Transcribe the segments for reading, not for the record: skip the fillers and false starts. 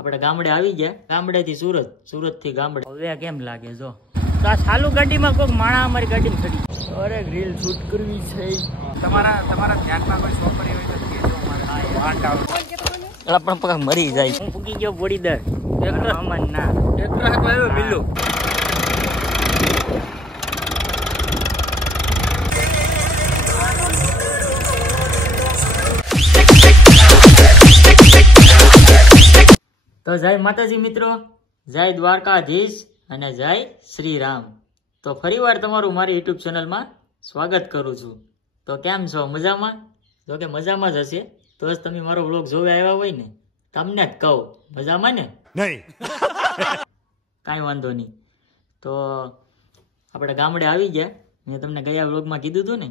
આપણે ગામડે આવી ગયા, ગામડેથી સુરત, સુરતથી ગામડે. હવે કેમ લાગે જો તો આ ચાલુ ગાડીમાં કોઈક માણા અમારી ગાડીમાં ચડી. અરે રીલ શૂટ કરવી છે. તમારા ધ્યાનમાં કોઈ છોકરી હોય તો કહેજો પણ પગ મરી જાય. હું પૂકી ગયો બોડીદર અમન ના મિલ્લો. તો જય માતાજી મિત્રો, જય દ્વારકાધીશ અને જય શ્રી રામ. તો ફરીવાર તમારું મારી યુટ્યુબ ચેનલમાં સ્વાગત કરું છું. તો કેમ છો? મજામાં? જો કે મજામાં જ હશે તો જ તમે મારો વ્લોગ જોવા આવ્યા હોય ને, તમને જ કહું મજામાં ને? નહીં કાંઈ વાંધો નહીં. તો આપણે ગામડે આવી ગયા. મેં તમને ગયા વ્લોગમાં કીધું હતું ને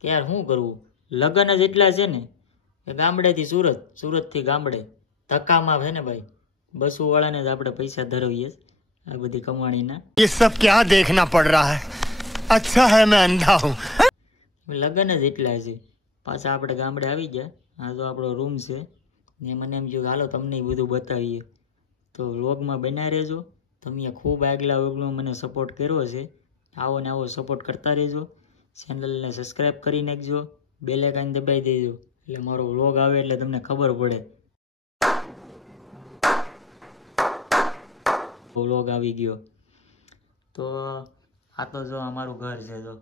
કે યાર શું કરવું, લગ્ન જ એટલા છે ને કે ગામડેથી સુરત, સુરતથી ગામડે ધક્કામાં છે ને ભાઈ. બસો વાળાને જ આપણે પૈસા ધરવીએ આ બધી કમાણીના. ये सब क्या देखना पड़ रहा है? अच्छा है मैं अंधा हूँ. લગન જ એટલા છે. પાછા આપણે ગામડે આવી ગયા. આ તો આપણો રૂમ છે ને. મને એમ થયું હાલો તમને બધું બતાવીએ. તો વ્લોગમાં બન્યા રહેજો. તમે ખૂબ આગલા વ્લોગમાં મને સપોર્ટ કર્યો છે. આવો ને આવો સપોર્ટ કરતા રહેજો. ચેનલને સબસ્ક્રાઈબ કરી નાખજો, બેલ આઇકન દબાવી દેજો એટલે મારો વ્લોગ આવે એટલે તમને ખબર પડે વ્લોગ આવી ગયો. તો આ તો જો અમારું ઘર છે. જો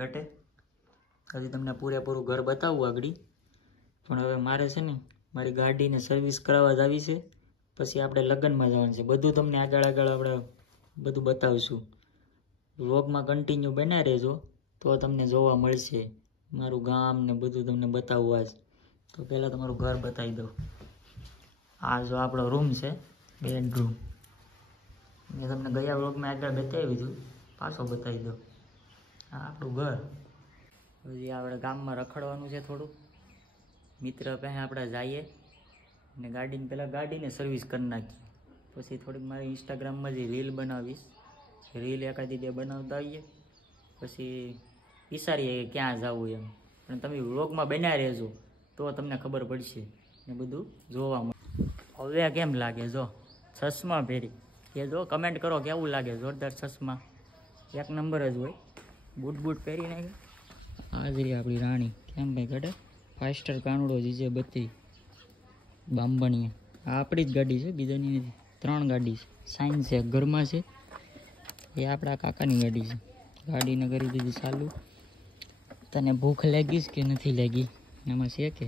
ઘટે હજી તમને પૂરેપૂરું ઘર બતાવવું આગળ. પણ હવે મારે છે ને મારી ગાડીને સર્વિસ કરાવવા જ આવી છે. પછી આપણે લગ્નમાં જવાનું છે. બધું તમને આગળ આપણે બધું બતાવીશું. વ્લોગમાં કન્ટિન્યુ બન્યા રહેજો તો તમને જોવા મળશે મારું ગામ ને બધું તમને બતાવવું આજ. તો પહેલાં તમારું ઘર બતાવી દઉં. આ જો આપણો રૂમ છે, બેડરૂમ. મેં તમને ગયા વ્લોગમાં આગળ બતાવ્યું હતું, પાછો બતાવી દો. આ આપણું ઘર. હજી આપણે ગામમાં રખડવાનું છે થોડું. મિત્ર પાસે આપણે જઈએ ને ગાડીને પહેલાં ગાડીને સર્વિસ કરી નાખીએ. પછી થોડીક મારી ઇન્સ્ટાગ્રામમાં જે રીલ બનાવીશ, રીલ એકાદી બે બનાવતા આવીએ. પછી વિચારીએ કે ક્યાં જવું એમ. પણ તમે વ્લોગમાં બન્યા રહેજો તો તમને ખબર પડશે ને બધું જોવા મળે. હવે કેમ લાગે જો ચશ્મા પહેરી એ જો કમેન્ટ કરો કેવું લાગે. જોરદાર ચશ્મા, એક નંબર જ હોય. બૂટ બૂટ પહેરી નાખે. હાજરી આપણી રાણી કેમ ભાઈ ઘટે. 5 સ્ટાર કાનુડો જીજે બત્તી બાંબણીએ. આ આપણી જ ગાડી છે, બીજાની નથી. 3 ગાડી છે. સાઇન છે ઘરમાં છે, એ આપણા કાકાની ગાડી છે. ગાડીને કરી દીધી ચાલુ. તને ભૂખ લાગી કે નથી લાગી એમાં છે કે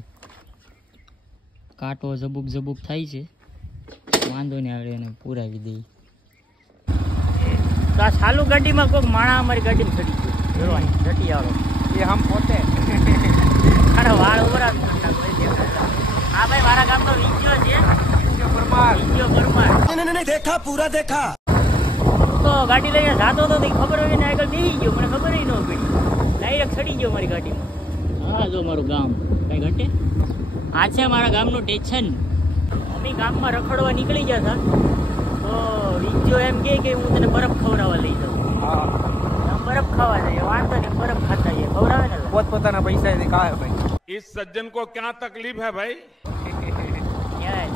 કાંટો ઝબુક ઝબુક થાય છે. વાંધો નહીં આવે એને પુરાવી દઈએ. તો આ ચાલુ ગાડીમાં કોઈક માણા અમારી ગાડીમાં ચડી ગયો. જટિયાળો એ હમ પોતે. અરે વાળ ઉભરા. હા ભાઈ મારા ગામનો વિજ્યો છે. વિજ્યો પરમાર. देखा पूरा देखा. તો ગાડી લઈને જાતો તો ખબર હોય ને આગળ બેસી ગયો. મને ખબર ન પડી. ડાયરેક્ટ ચડી ગયો મારી ગાડીમાં. હા જો મારું ગામ કઈ ઘટે. આ છે મારા ગામનું સ્ટેશન. અમે ગામમાં રખડવા નીકળી ગયા હતા તો વિજ્યો એમ કે હું તને બરફ ખવડાવવા લઈ જાઉં. બરફ ખાવા જઈએ. વાંધો નહીં, બરફ ખાતા જઈએ. ખવડાવે ને પોતપોતાના પૈસા કાહે ભાઈ. इस सज्जन को क्या तकलीफ है भाई?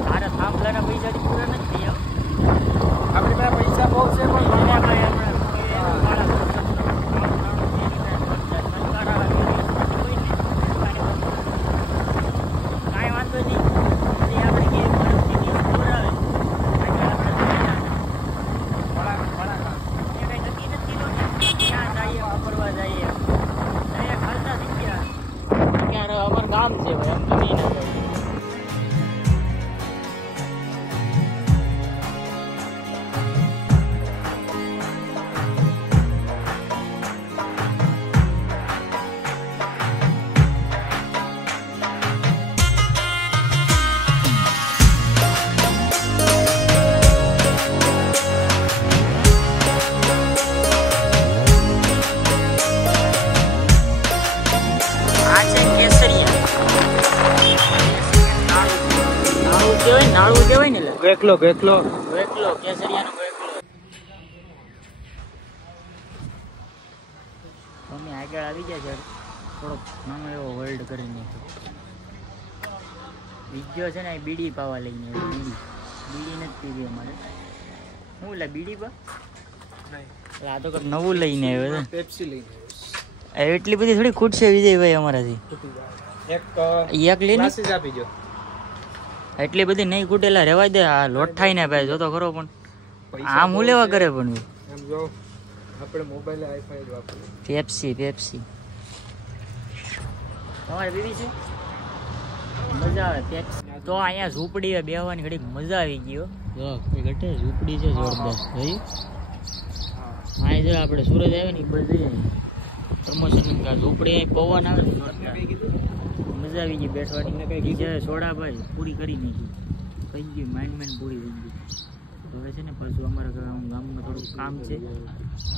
તારા થાંભલાના પૈસા પૂરા નથી થયા. આપણી પાસે પૈસા બહુ છે પણ કાંઈ વાંધો નહીં. આપણે કે બરફની કેસ ખવડાવે વાપરવા જઈએ. ખાલતા થઈ ગયા. ક્યારે અમારું ગામ છે ભાઈ, એમ નહીં ના ભાઈ. નાળું કહેવાય ને, ગેકલો ગેકલો કેસરિયાનો ગેકલો. અમે આગળ આવી ગયા છે. થોડોક નાનો એવો હોલ્ડ કરીને વિજ્યો છે ને બીડી પાવા લઈને. બીડી બીડી નથી પીવી અમારે. શું લે બીડી પર આ તો કંઈક નવું લઈને આવ્યો છે. પેપ્સી લઈને એટલી બધી થોડી ખૂટશે વિજયભાઈ અમારાથી. એક લઈને ક્લાસીસ આપી જો. એટલી બધી નહીં ખૂટેલા રહેવા દે. આ લોટ થાય ને ભાઈ જોતો ખરો. પણ આમ હું લેવા કરે પણ એમ જો આપણે મોબાઈલ આઈફાઈ જ વાપરીએ. પેપ્સી તમારે પીવી છે? મજા આવે પેપ્સી. તો અહીંયા ઝૂંપડી બેહવાની ઘડીક મજા આવી ગયો. જો એ ઘટે ઝૂંપડી છે જોરદાર. જોયું અહીં જો આપણે સુરત આવે ને બધી પ્રમોશન ઝૂંપડી અહીં પવન આવે ને જોરદાર. મજા આવી ગઈ બેસવાની. કઈ સોડા ભાઈ પૂરી કરી નાખી. કઈ ગઈ માઇન્ડ પૂરી થઈ ગઈ. હવે છે ને પાછું અમારા ગામમાં થોડું કામ છે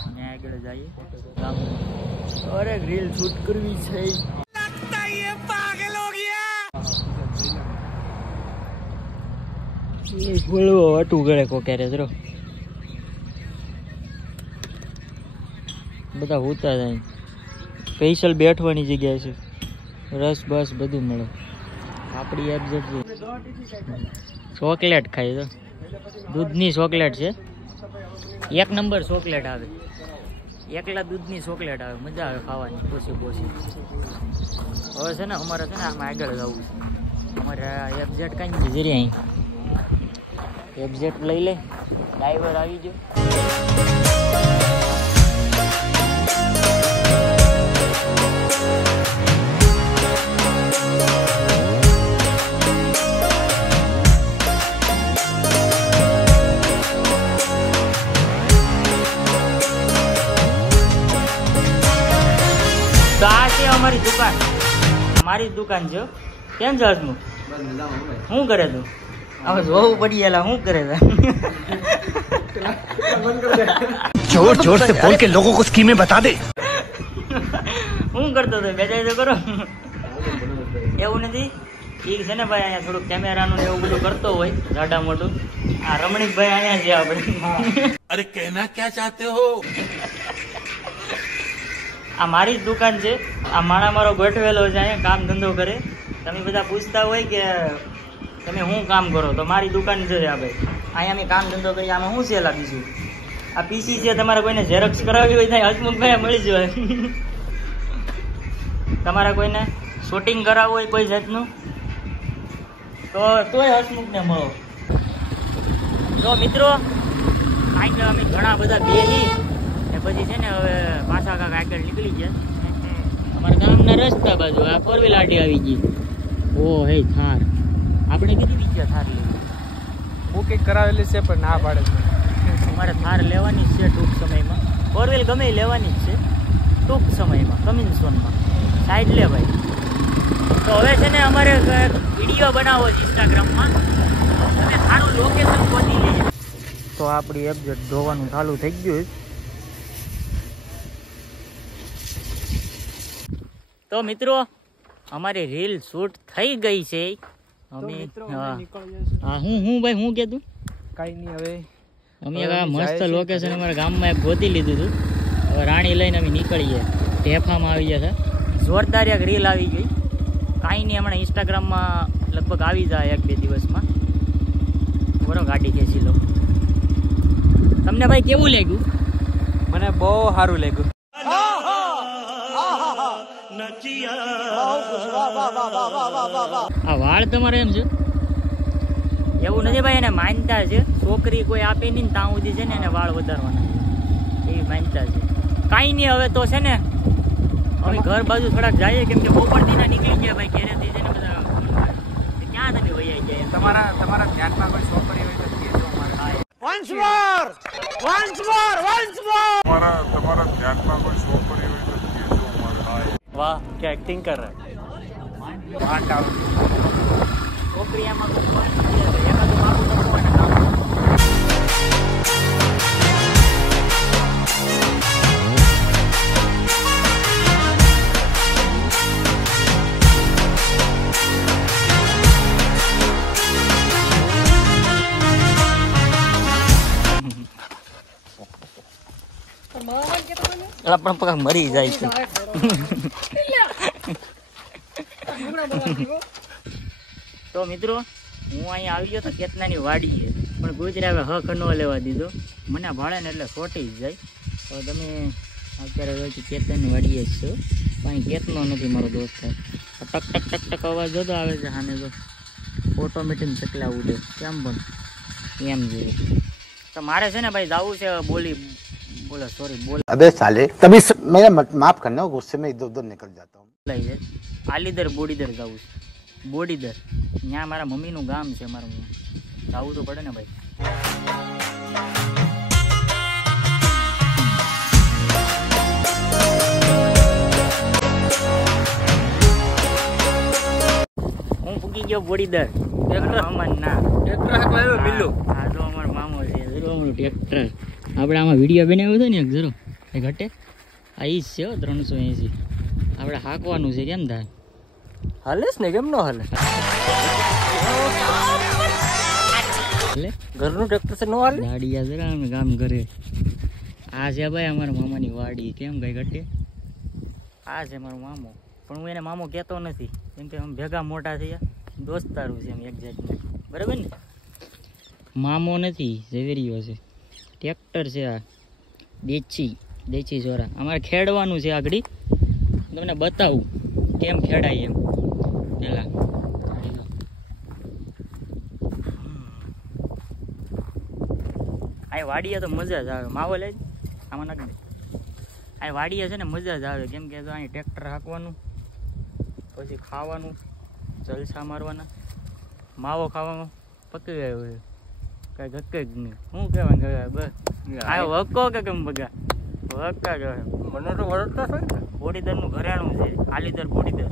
અને આગળ જઈએ ગામમાં. અરે રીલ શૂટ કરવી છે. બોલવો અટું ગળે કોક્યારે જરો બધા હોતા જાય. સ્પેશિયલ બેઠવાની જગ્યા છે. રસ બસ બધું મળે. આપણી એબઝેટ ચોકલેટ ખાઈ તો દૂધની ચોકલેટ છે. 1 નંબર ચોકલેટ આવે. એકલા દૂધની ચોકલેટ આવે. મજા આવે ખાવાની. પોસી હવે છે ને અમારે છે ને આમાં આગળ જવું છે. અમારે એબઝેટ કાંઈ નથી જરી અહીં. એબઝેટ લઈ લે. ડ્રાઈવર આવી ગયો. તો આ છે અમારી દુકાન. મારી દુકાન છે. કેમ છે હસમુખ? શું કરે તું? હવે જોવું પડી એલા શું કરે છે? जोर जोर से बोल के लोगों को स्कीमें बता दे. શું કરતો હતો? બેજાય તો કરો. એવું નથી. એ છે ને ભાઈ અહીંયા થોડુંક કેમેરાનું એવું બધું કરતો હોય જાડા મોટું. આ રમણીકભાઈ અહીંયા છે આપણે. अरे कहना क्या चाहते हो? આ મારી જ દુકાન છે. આ માણા મારો ગોઠવેલો છે અહીંયા કામ ધંધો કરે. તમે બધા પૂછતા હોય કે તમે શું કામ કરો તો મારી દુકાન છે આ ભાઈ. અહીંયા અમે કામ ધંધો કરીએ. આમાં શું છે બીજું? આ પીસી છે. તમારે કોઈને ઝેરોક્સ કરાવવી હોય ત્યાં હસમુખભાઈ મળી જાય. તમારે કોઈને શૂટિંગ કરાવવું હોય કોઈ જાતનું તો તોય હસમુખને મળો. તો મિત્રો અહીં અમે ઘણા બધા બેહી ને પછી છે ને હવે પાછા કાંક આગળ નીકળી ગયા. અમારા ગામના રસ્તા બાજુ આ 4 વ્હીલ આડી આવી ગઈ. ઓ હે થાર. આપણે કીધી વિચાર થાર લેવી. બુકિંગ કરાવેલી છે પણ ના પાડે છે. અમારે થાર લેવાની જ છે ટૂંક સમયમાં. 4 વ્હીલ ગમે લેવાની જ છે ટૂંક સમયમાં. કમિન્સોનમાં સાઈડ લે ભાઈ. તો હવે છે ને અમારે વિડીયો બનાવો છે ઇન્સ્ટાગ્રામમાં. તમે સારું લોકેશન ગોતી લઈએ. તો આપણી એબજેટ ધોવાનું ચાલુ થઈ ગયું. તો મિત્રો અમારી રીલ શૂટ થઈ ગઈ છે. અમે હા હું ભાઈ હું કહેતું કઈ નહીં. હવે અમે મસ્ત લોકેશન અમારા ગામમાં એક ગોતી લીધું હતું. હવે રાણી લઈને અમે નીકળીએ. ઢેફામાં આવી ગયા હતા. જોરદાર એક રીલ આવી ગઈ. કાંઈ નહીં હમણાં ઇન્સ્ટાગ્રામમાં લગભગ આવી જાય 1-2 દિવસમાં. બરો ગાડી ખેંચી લો. તમને ભાઈ કેવું લાગ્યું? મને બહુ સારું લાગ્યું. આ વાળ તમારે એમ છે? એવું નથી ભાઈ. એને માનતા છે છોકરી કોઈ આપે નહીં ને ત્યાં સુધી છે ને એને વાળ વધારવાના એવી માનતા છે. કાંઈ નહીં. હવે તો છે ને અમે ઘર બાજુ થોડાક જઈએ કેમ કે બપોર દીના નીકળી ગયા ભાઈ. ઘેરેથી છે ને બધા ક્યાં તમે વૈયા ગયા? તમારા ધ્યાનમાં કોઈ છોકરી હોય તો કહેજો અમારે. तुम्हारा ध्यान में कोई छोकरी हुई तो વાહ क्या एक्टिंग कर रहा है. છોકરી આમાં એકાદું માગું નતું અને કામ. પણ પગ મરી જાય છે. તો મિત્રો હું અહીંયા આવી ગયો તો કેતનાની વાડી છે. પણ કૂતરા હવે હક ન લેવા દીધો, મને ભાળે ને એટલે સોટી જ જાય. તો તમે અત્યારે કેતનની વાડીએ જ છો, કાંઈ કેતનો નથી મારો દોસ્ત. ટક ટક ટક ટક અવાજ જોતો આવે છે સામે, તો ઓટોમેટિક ચકલા ઉડે કેમ પણ એમ જોઈએ. તો મારે છે ને ભાઈ જવું છે બોલ अबे साले तभी मेरा माफ करना, गुस्से में इधर उधर निकल जाता हूँ. આલીદર બોડીદર જવું છે. બોડીદર ત્યાં મારા મમ્મીનું ગામ છે, મારું જવું તો પડે ને ભાઈ. હું પૂકી ગયો બોડીદર. ના ટ્રેક્ટર હાંકવા આવ્યો બિલ્લો. આ તો અમારો મામો છે, અમારું ટ્રેક્ટર. આપણે આમાં વિડીયો બનાવ્યો હતો ને એક જરો એ ઘટે આ ઈ જ છે 380. આપણે હાંકવાનું છે, કેમ થાય? હાલેસ ને કેમ નો હાલે? એટલે ઘરનું ટ્રેક્ટર છે નો હાલે? ગાડી જરા અમે કામ કરે. આ છે ભાઈ અમારા મામાની વાડી. કેમ કઈ ઘટે? આ છે મારો મામો, પણ હું એને મામો કહેતો નથી, કેમ કે અમે ભેગા મોટા થયા, દોસ્તારું છે એમ એક જાતનું, બરાબર ને? મામો નથી, ઝવેરીઓ છે. ટ્રેક્ટર છે આ દેચી જોરા. અમારે ખેડવાનું છે, આગળ તમને બતાવું કેમ ખેડાય એમ. પેલા આ વાડીએ તો મજા જ આવે. માવો લે આમાં નાખ દે. આ વાડીએ છે ને મજા જ આવે, કેમ કે અહીં ટ્રેક્ટર હાંકવાનું, પછી ખાવાનું, જલસા મારવાના, માવો ખાવાનો પકી ગયો હોય કઈ ઘકે જ નહીં. શું કહેવાય બસ આ વક્કો કે કેમ બગા વક્કા કહેવાય. મને તો વળતતા છે ને. બોડીદરનું ઘરેણું છે, આલીદર બોડીદર.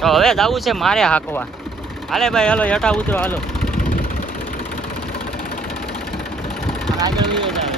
તો હવે જવું છે મારે હાંકવા. હાલે ભાઈ, હાલો હેઠા ઉતરો, હાલો. આગળ લઈ જાય.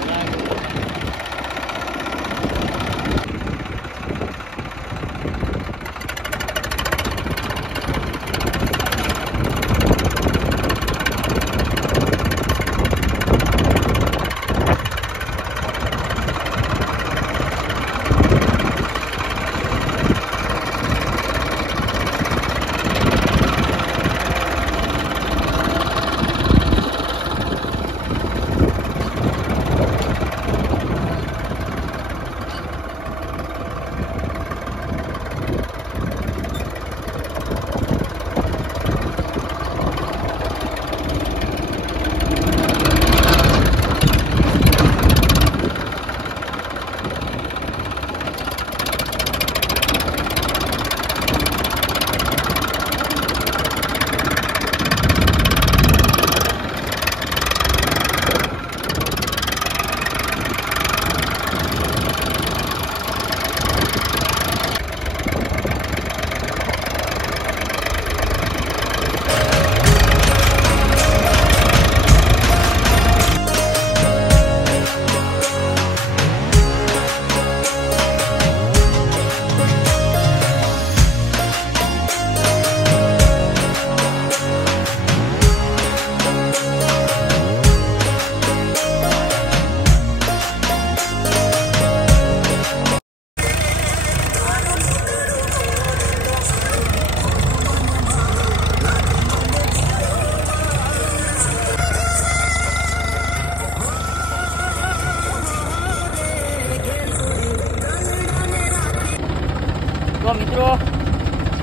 તો મિત્રો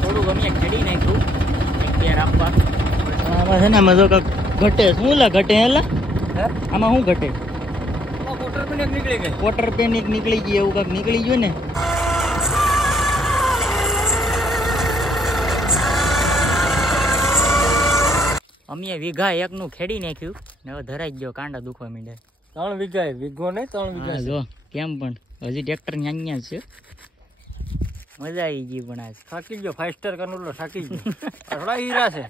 થોડું ગમે ખેડી નાખ્યું એક બે આપવા. આમાં છે ને આમાં જો ઘટે શું લા ઘટે હેલા આમાં શું ઘટે? વોટર પેનિક નીકળી ગઈ. વોટર પેનિક નીકળી ગઈ, એવું કાંઈક નીકળી ગયું ને. અમે વીઘા એકનું ખેડી નાખ્યું ને હવે ધરાઈ ગયો, કાંડા દુખવા માંડ્યા. 3 વીઘા વીઘો નહીં 3 વીઘા જો કેમ પણ હજી ટ્રેક્ટર ન્યા છે. મજા આવી ગઈ પણ આજ થાકી ગયો. 5 સ્ટાર કનુલો થાકી ગયો. થોડા હીરા છે.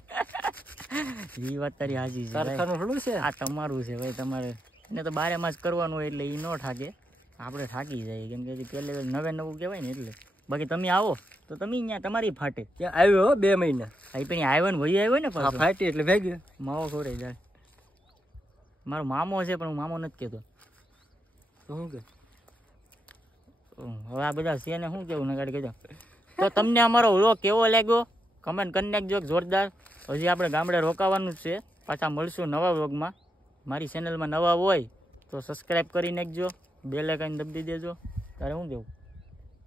એ વાત તારી હાજી છે. કારખાનું થોડું છે આ તમારું છે ભાઈ, તમારે એને તો 12 માસ કરવાનું હોય એટલે એ ન થાકે, આપણે થાકી જાય, કેમ કે પહેલે નવું કહેવાય ને એટલે. બાકી તમે આવો તો તમે અહીંયા તમારી ફાટે. ત્યાં આવ્યો 2 મહિના. આ પણ આવ્યો ને ભાઈ આવ્યો ને હા ફાટી એટલે ભેગી માવો ખોરાઈ જાય. મારો મામો છે પણ હું મામો નથી કહેતો. તો શું કે હવે આ બધા છે ને શું કેવું નગાડી કહેજો. તો તમને અમારો વ્લોગ કેવો લાગ્યો કમેન્ટ કરી નાખજો જોરદાર. હજી આપણે ગામડે રોકાવાનું જ છે. પાછા મળશું નવા વ્લોગમાં. મારી ચેનલમાં નવા હોય તો સબસ્ક્રાઈબ કરી નાખજો, બેલ આઇકન દબાવી દેજો. તારે શું કેવું?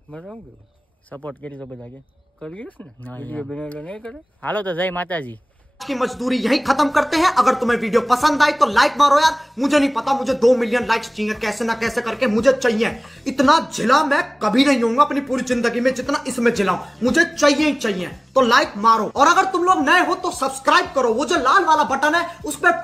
મારે શું કહેવું? સપોર્ટ કરીશો બધા કે કરીએ ને ના, વિડીયો બનાવેલો નહીં કરે. હાલો તો જય માતાજી. की मजदूरी यहीं खत्म करते हैं. अगर तुम्हें वीडियो पसंद आई तो लाइक मारो यार. मुझे नहीं पता, मुझे 2 मिलियन लाइक्स चाहिए, कैसे ना कैसे करके मुझे चाहिए. इतना झिला मैं कभी नहीं होऊंगा अपनी पूरी जिंदगी में जितना इसमें झिला हूं. मुझे चाहिए ही चाहिए. तो लाइक मारो, और अगर तुम लोग नए हो तो सब्सक्राइब करो. वो जो लाल वाला बटन है उस पर